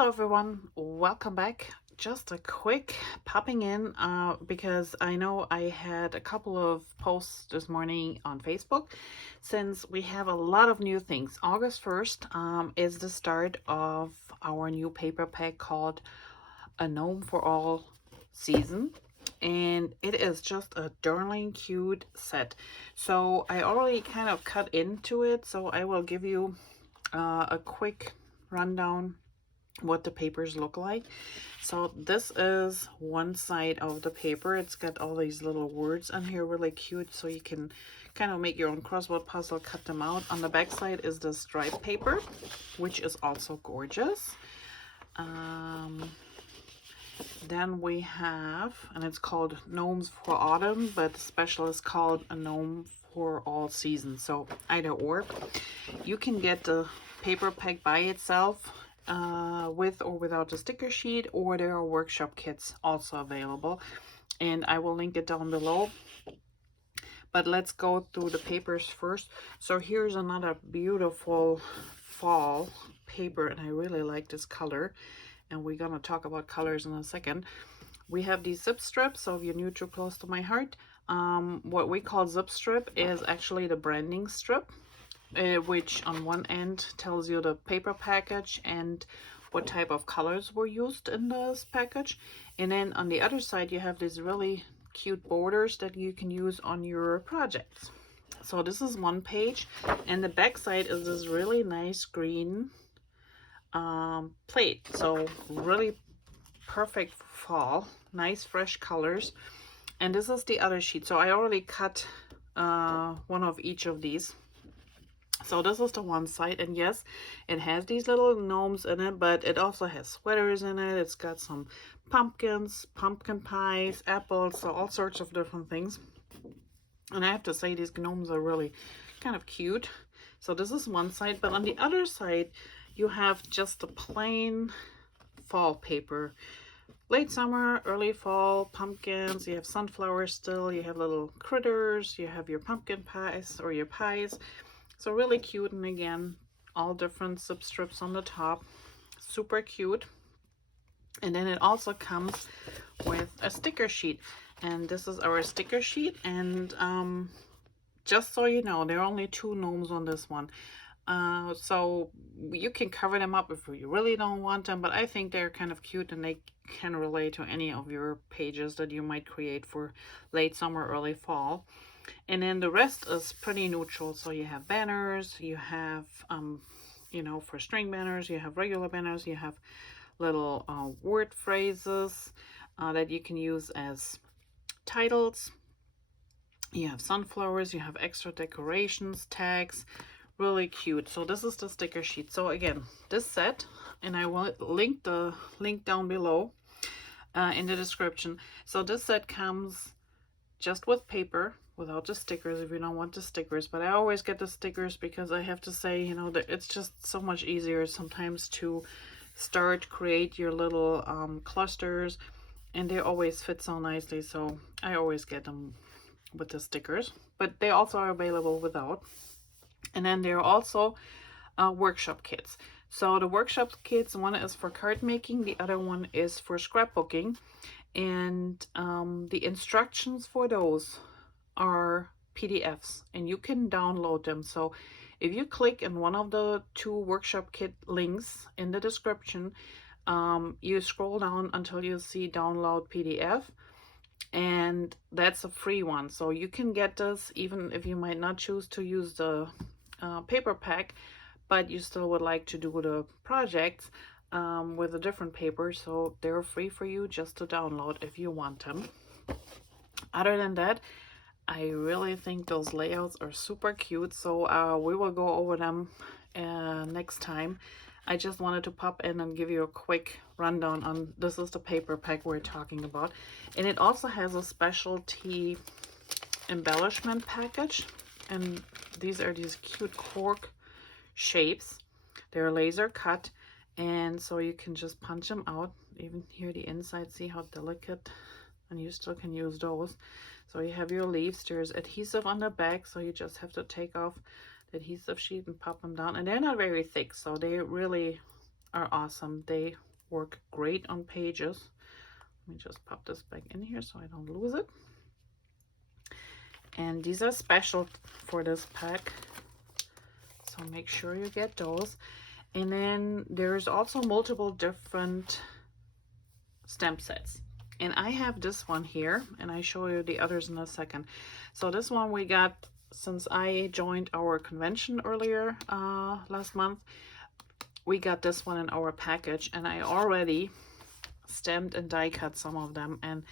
Hello everyone, welcome back. Just a quick popping in because I know I had a couple of posts this morning on Facebook since we have a lot of new things. August 1st is the start of our new paper pack called A Gnome for All season, and it is just a darling cute set. So I already kind of cut into it, so I will give you a quick rundown what the papers look like. So this is one side of the paper. It's got all these little words on here, really cute, so you can kind of make your own crossword puzzle, cut them out. On the back side is the stripe paper, which is also gorgeous. Then we have, and it's called Gnomes for Autumn, but the special is called A Gnome for All seasons. So either or. You can get the paper pack by itself, with or without a sticker sheet, or there are workshop kits also available, and I will link it down below. But let's go through the papers first. So here's another beautiful fall paper, and I really like this color, and we're gonna talk about colors in a second. We have these zip strips, so if you're new to Close to My Heart, what we call zip strip is actually the branding strip, which on one end tells you the paper package and what type of colors were used in this package. And then on the other side, you have these really cute borders that you can use on your projects. So this is one page, and the back side is this really nice green plate. So really perfect for fall, nice fresh colors. And this is the other sheet. So I already cut one of each of these. So this is the one side, and yes, it has these little gnomes in it, but it also has sweaters in it. It's got some pumpkins, pumpkin pies, apples, so all sorts of different things. And I have to say, these gnomes are really kind of cute. So this is one side, but on the other side, you have just a plain fall paper. Late summer, early fall, pumpkins, you have sunflowers still, you have little critters, you have your pumpkin pies or your pies. So really cute, and again, all different zip strips on the top, super cute. And then it also comes with a sticker sheet, and this is our sticker sheet. And just so you know, there are only 2 gnomes on this one. So you can cover them up if you really don't want them, but I think they're kind of cute and they can relate to any of your pages that you might create for late summer, early fall. And then the rest is pretty neutral. So you have banners, you have, you know, for string banners, you have regular banners, you have little word phrases that you can use as titles. You have sunflowers, you have extra decorations, tags, really cute. So this is the sticker sheet. So again, this set, and I will link the link down below in the description. So this set comes just with paper, without the stickers if you don't want the stickers. But I always get the stickers because I have to say, you know, that it's just so much easier sometimes to create your little clusters, and they always fit so nicely. So I always get them with the stickers, but they also are available without. And then there are also workshop kits. So the workshop kits, one is for card making, the other one is for scrapbooking. And the instructions for those are PDFs, and you can download them. So if you click in one of the 2 workshop kit links in the description, you scroll down until you see download PDF, and that's a free one. So you can get this even if you might not choose to use the paper pack, but you still would like to do the projects with a different paper. So they're free for you just to download if you want them. Other than that, I really think those layouts are super cute. So we will go over them next time. I just wanted to pop in and give you a quick rundown on this is the paper pack we're talking about. And it also has a specialty embellishment package, and these are these cute cork shapes. They're laser cut, and so you can just punch them out. Even here the inside, see how delicate, and you still can use those. So you have your leaves. There's adhesive on the back, so you just have to take off the adhesive sheet and pop them down. And they're not very thick, so they really are awesome. They work great on pages. Let me just pop this back in here so I don't lose it. And these are special for this pack, so make sure you get those. And then there's also multiple different stamp sets. And I have this one here, and I show you the others in a second. So this one we got since I joined our convention earlier last month. We got this one in our package, and I already stamped and die cut some of them, and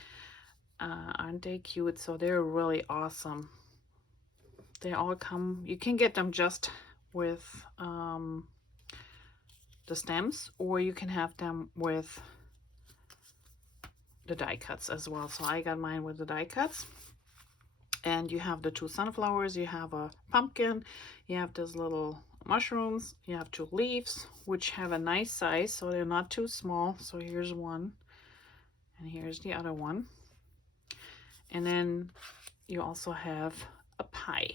aren't they cute? So they're really awesome. They all come, you can get them just with the stems, or you can have them with the die cuts as well. So I got mine with the die cuts. And you have the 2 sunflowers, you have a pumpkin, you have these little mushrooms, you have 2 leaves, which have a nice size, so they're not too small. So here's one, and here's the other one. And then you also have a pie.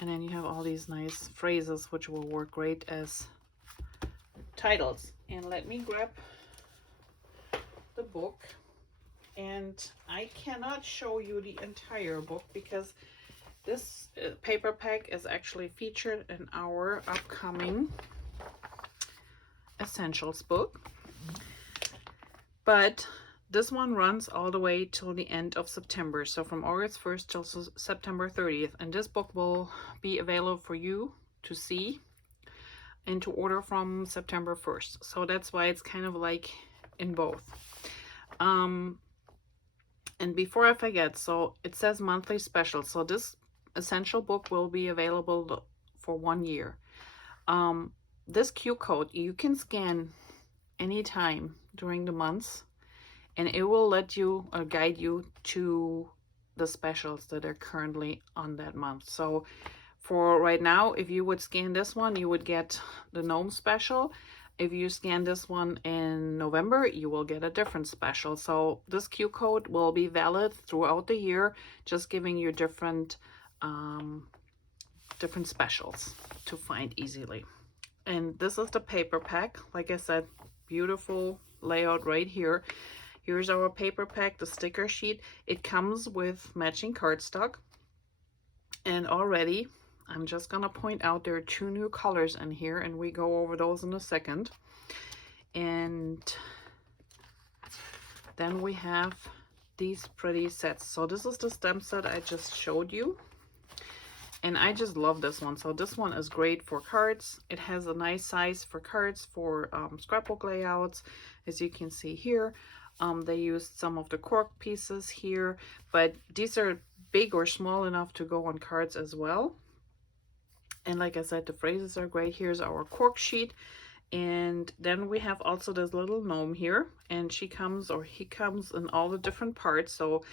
And then you have all these nice phrases, which will work great as titles. And let me grab the book. And I cannot show you the entire book because this paper pack is actually featured in our upcoming Essentials book. But this one runs all the way till the end of September. So from August 1st till September 30th. And this book will be available for you to see and to order from September 1st. So that's why it's kind of like in both. And before I forget, so it says monthly special. So this essential book will be available for 1 year. This Q code you can scan anytime during the months, and it will let you or guide you to the specials that are currently on that month. So for right now, if you would scan this one, you would get the Gnome special. If you scan this one in November, you will get a different special. So this Q code will be valid throughout the year, just giving you different different specials to find easily. And this is the paper pack. Like I said, beautiful layout right here. Here's our paper pack, the sticker sheet. It comes with matching cardstock. And already, I'm just gonna point out there are 2 new colors in here, and we go over those in a second. And then we have these pretty sets. So this is the stamp set I just showed you, and I just love this one. So this one is great for cards. It has a nice size for cards, for scrapbook layouts, as you can see here. They used some of the cork pieces here, but these are big or small enough to go on cards as well. And like I said, the phrases are great. Here's our cork sheet. And then we have also this little gnome here, and she comes, or he comes, in all the different parts. So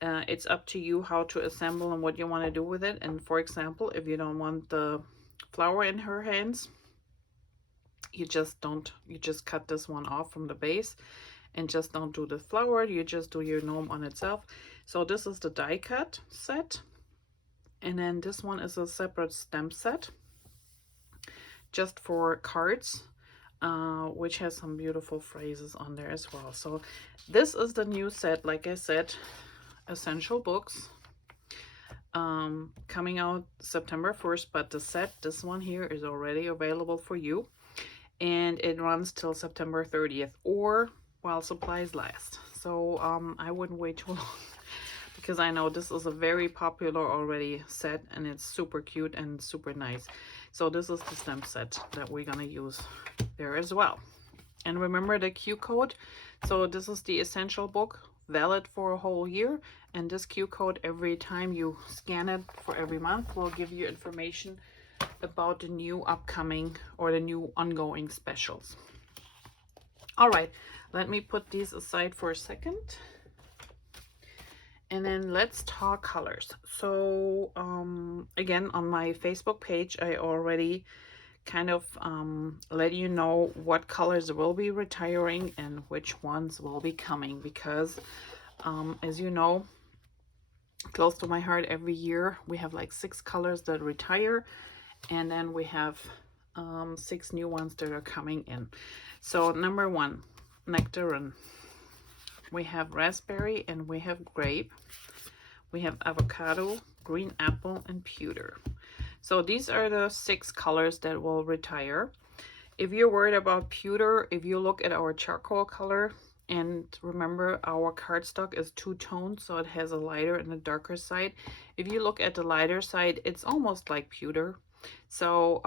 it's up to you how to assemble and what you want to do with it. And for example, if you don't want the flower in her hands, you just cut this one off from the base and just don't do the flower. You just do your gnome on itself. So this is the die cut set. And then this one is a separate stamp set just for cards, which has some beautiful phrases on there as well. So this is the new set, like I said, Essential Books, coming out September 1st, but the set, this one here, is already available for you, and it runs till September 30th, or while supplies last. So I wouldn't wait too long, because I know this is a very popular already set, and it's super cute and super nice. So this is the stamp set that we're gonna use there as well. And remember the Q code. So this is the Essential book, valid for a whole year, and this Q code, every time you scan it for every month, will give you information about the new upcoming or the new ongoing specials. All right, let me put these aside for a second, and then let's talk colors. So again, on my Facebook page, I already kind of let you know what colors will be retiring and which ones will be coming, because as you know, close to my heart, every year we have like 6 colors that retire, and then we have 6 new ones that are coming in. So number 1, nectarine. We have raspberry and we have grape. We have avocado, green apple, and pewter. So these are the 6 colors that will retire. If you're worried about pewter, if you look at our charcoal color, and remember our cardstock is 2-tone, so it has a lighter and a darker side. If you look at the lighter side, it's almost like pewter. So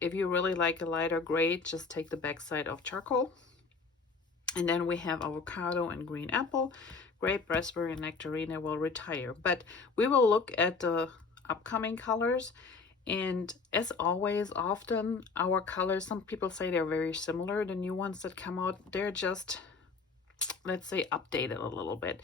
if you really like a lighter gray, just take the back side of charcoal. And then we have avocado and green apple. Grape, raspberry, and nectarine will retire. But we will look at the upcoming colors. And as always, often our colors, some people say they're very similar. The new ones that come out, they're just, let's say, updated a little bit.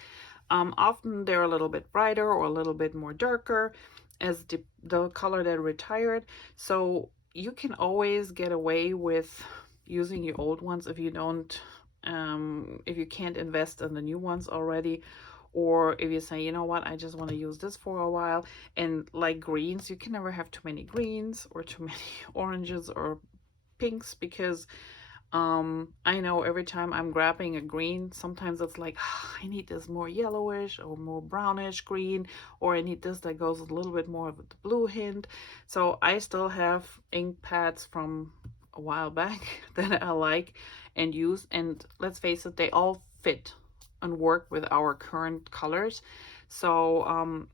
Often they're a little bit brighter or a little bit more darker as the color that retired. So you can always get away with using your old ones if you don't, if you can't invest in the new ones already, or if you say, you know what, I just want to use this for a while. And like greens, you can never have too many greens or too many oranges or pinks, because I know every time I'm grabbing a green, sometimes it's like, I need this more yellowish or more brownish green, or I need this that goes a little bit more with the blue hint. So I still have ink pads from a while back that I like and use, and let's face it, they all fit and work with our current colors. So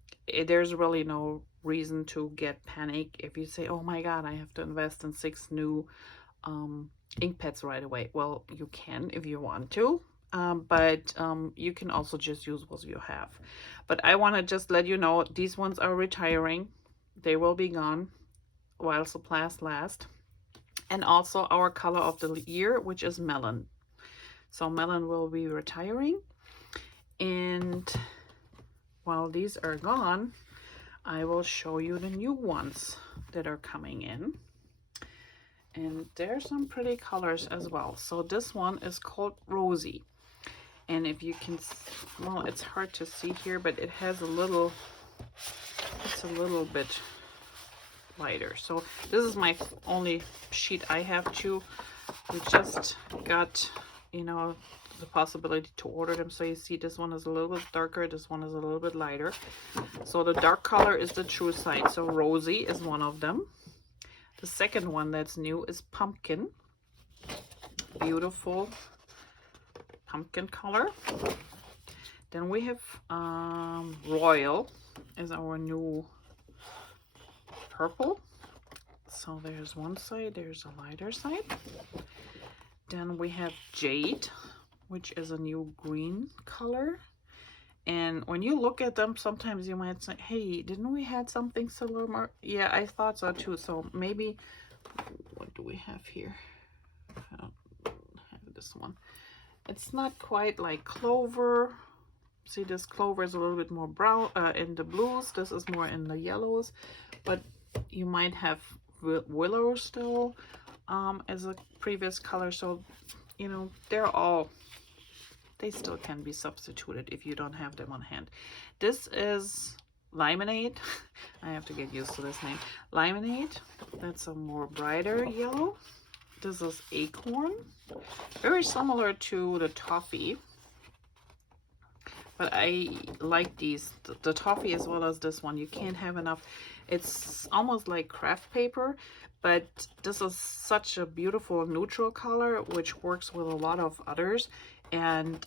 there's really no reason to get panic if you say, oh my god, I have to invest in 6 new ink pads right away. Well, you can if you want to, but you can also just use what you have. But I want to just let you know, these ones are retiring. They will be gone while supplies last. And also our color of the year, which is melon. So melon will be retiring. And while these are gone, I will show you the new ones that are coming in. And there's some pretty colors as well. So this one is called Rosy. And if you can, well, it's hard to see here, but it has a little, it's a little bit lighter. So this is my only sheet I have too. We just got, you know, the possibility to order them. So you see this one is a little bit darker, this one is a little bit lighter. So the dark color is the true side. So Rosy is one of them. The second one that's new is pumpkin. Beautiful pumpkin color. Then we have royal is our new purple. So there's one side, there's a lighter side. Then we have jade, which is a new green color. And when you look at them, sometimes you might say, hey, didn't we have something similar? Yeah, I thought so too. So maybe, what do we have here? I don't have this one. It's not quite like clover. See, this clover is a little bit more brown in the blues. This is more in the yellows. But you might have willow still as a previous color. So, you know, they still can be substituted if you don't have them on hand. This is Lemonade. I have to get used to this name. Lemonade. That's a more brighter yellow. This is Acorn. Very similar to the Toffee. But I like these. The Toffee as well as this one. You can't have enough. It's almost like craft paper. But this is such a beautiful neutral color, which works with a lot of others. And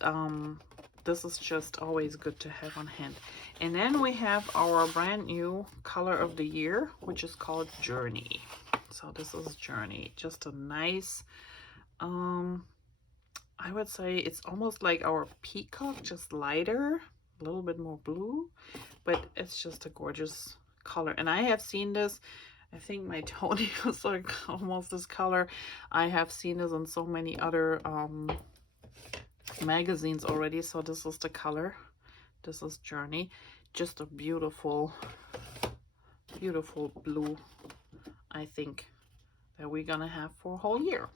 this is just always good to have on hand. And then we have our brand new color of the year, which is called Journey. So this is Journey. Just a nice, I would say it's almost like our peacock, just lighter, a little bit more blue, but it's just a gorgeous color. And I have seen this, I think my Tony was like almost this color. I have seen this on so many other magazines already. So this is the color. This is Journey. Just a beautiful, beautiful blue, I think, that we're gonna have for a whole year.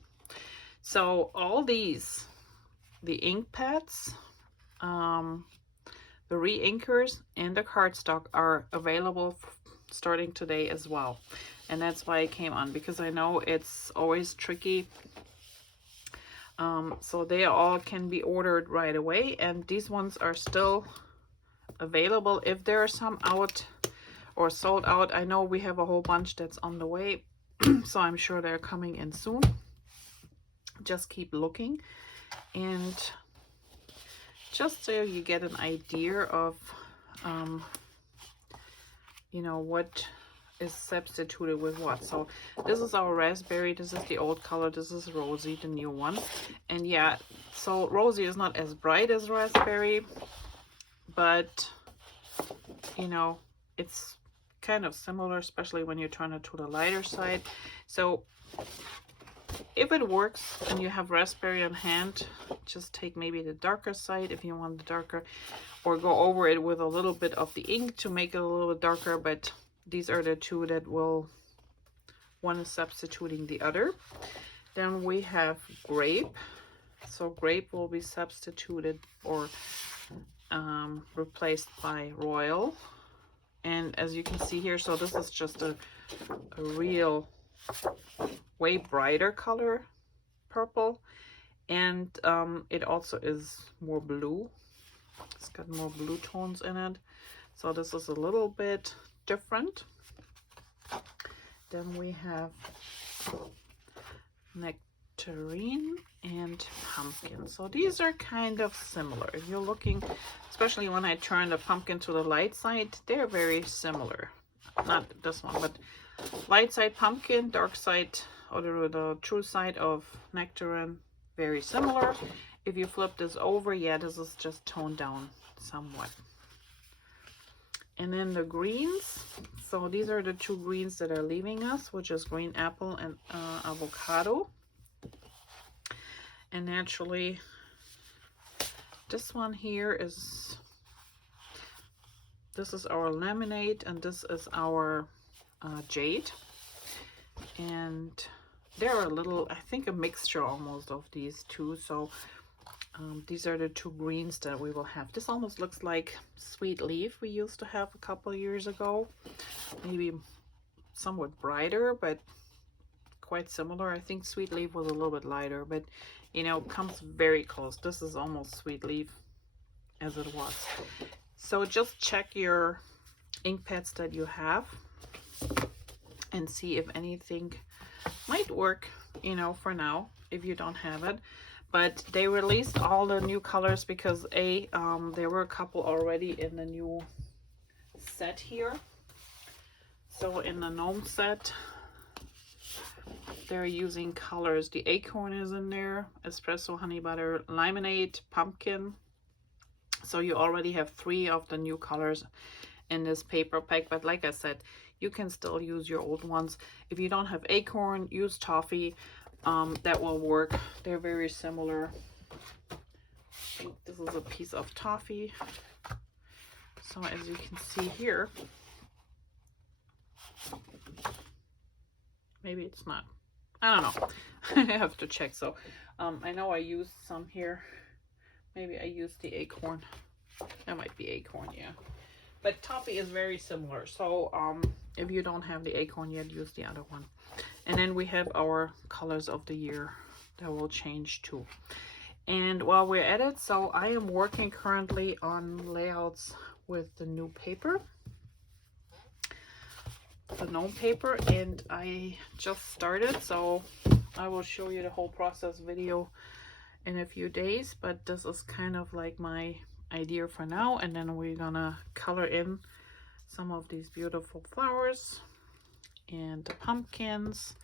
So all these, the ink pads, the re-inkers, and the cardstock are available starting today as well. and that's why I came on, because I know it's always tricky. So they all can be ordered right away, and these ones are still available if there are some out or sold out. I know we have a whole bunch that's on the way, so I'm sure they're coming in soon. Just keep looking, and just so you get an idea of you know, what is substituted with what. So this is our raspberry, this is the old color, this is rosy, the new one. And yeah, so rosy is not as bright as raspberry, but you know, it's kind of similar, especially when you turn it to the lighter side. So if it works and you have raspberry on hand, just take maybe the darker side if you want the darker, or go over it with a little bit of the ink to make it a little bit darker. But these are the two that will, one is substituting the other. Then we have grape. So grape will be substituted or replaced by royal. And as you can see here, so this is just a real way brighter color, purple, and it also is more blue. It's got more blue tones in it, so this is a little bit different. Then we have nectarine and pumpkin. So these are kind of similar. If you're looking, especially when I turn the pumpkin to the light side, they're very similar. Not this one, but light side pumpkin, dark side, or the true side of nectarine, very similar. If you flip this over, yeah, this is just toned down somewhat. And then the greens. So these are the two greens that are leaving us, which is green apple and avocado. And naturally, this one here is, this is our lemonade, and this is our jade. And they're a little, I think, a mixture almost of these two. So these are the two greens that we will have. This almost looks like sweet leaf we used to have a couple years ago. Maybe somewhat brighter, but quite similar. I think sweet leaf was a little bit lighter, but you know, comes very close. This is almost sweet leaf as it was. So just check your ink pads that you have and see if anything might work, you know, for now, if you don't have it. But they released all the new colors because there were a couple already in the new set here. So in the Gnome set, they're using colors. The acorn is in there, espresso, honey butter, lemonade, pumpkin. So you already have 3 of the new colors in this paper pack. But like I said, you can still use your old ones. If you don't have acorn, use toffee. That will work. They're very similar. I think this is a piece of toffee. So as you can see here, maybe it's not. I don't know. I have to check. So I know I used some here. Maybe I used the acorn. That might be acorn, yeah. But toffee is very similar. So if you don't have the acorn yet, use the other one. And then we have our colors of the year that will change too. And while we're at it, so I am working currently on layouts with the new paper, the Gnome paper, and I just started, so I will show you the whole process video in a few days. But this is kind of like my idea for now, and then we're gonna color in some of these beautiful flowers and the pumpkins,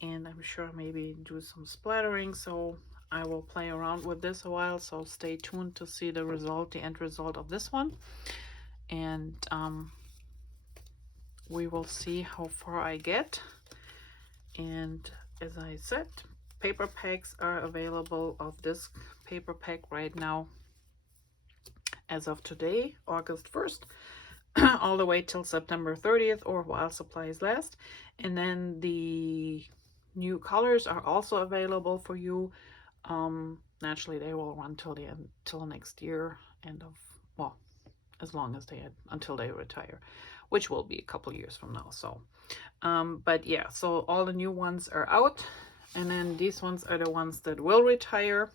and I'm sure maybe do some splattering. So I will play around with this a while, so stay tuned to see the result, the end result of this one. And we will see how far I get. And as I said, paper packs are available of this paper pack right now as of today, August 1st, all the way till September 30th, or while supplies last. And then the new colors are also available for you. Naturally, they will run till the end, till next year, end of, well, as long as until they retire. which will be a couple years from now. So but yeah, so all the new ones are out, and then these ones are the ones that will retire: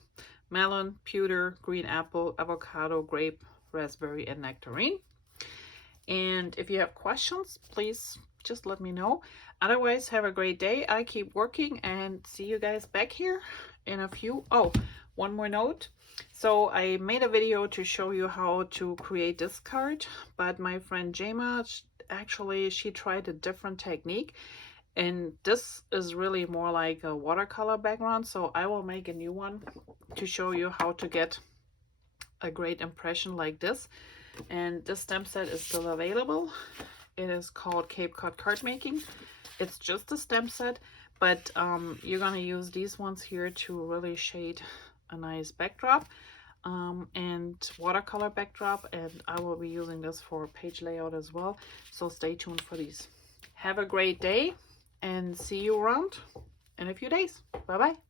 melon, pewter, green apple, avocado, grape, raspberry, and nectarine. And if you have questions, please just let me know. Otherwise, have a great day. I keep working, and see you guys back here in a few. Oh, one more note. So I made a video to show you how to create this card, but my friend Jema, actually, she tried a different technique, and this is really more like a watercolor background. So I will make a new one to show you how to get a great impression like this. And this stamp set is still available. It is called Cape Cod Card Making. It's just a stamp set, but you're gonna use these ones here to really shade a nice backdrop and watercolor backdrop, and I will be using this for page layout as well, so stay tuned for these. Have a great day, and see you around in a few days. Bye bye.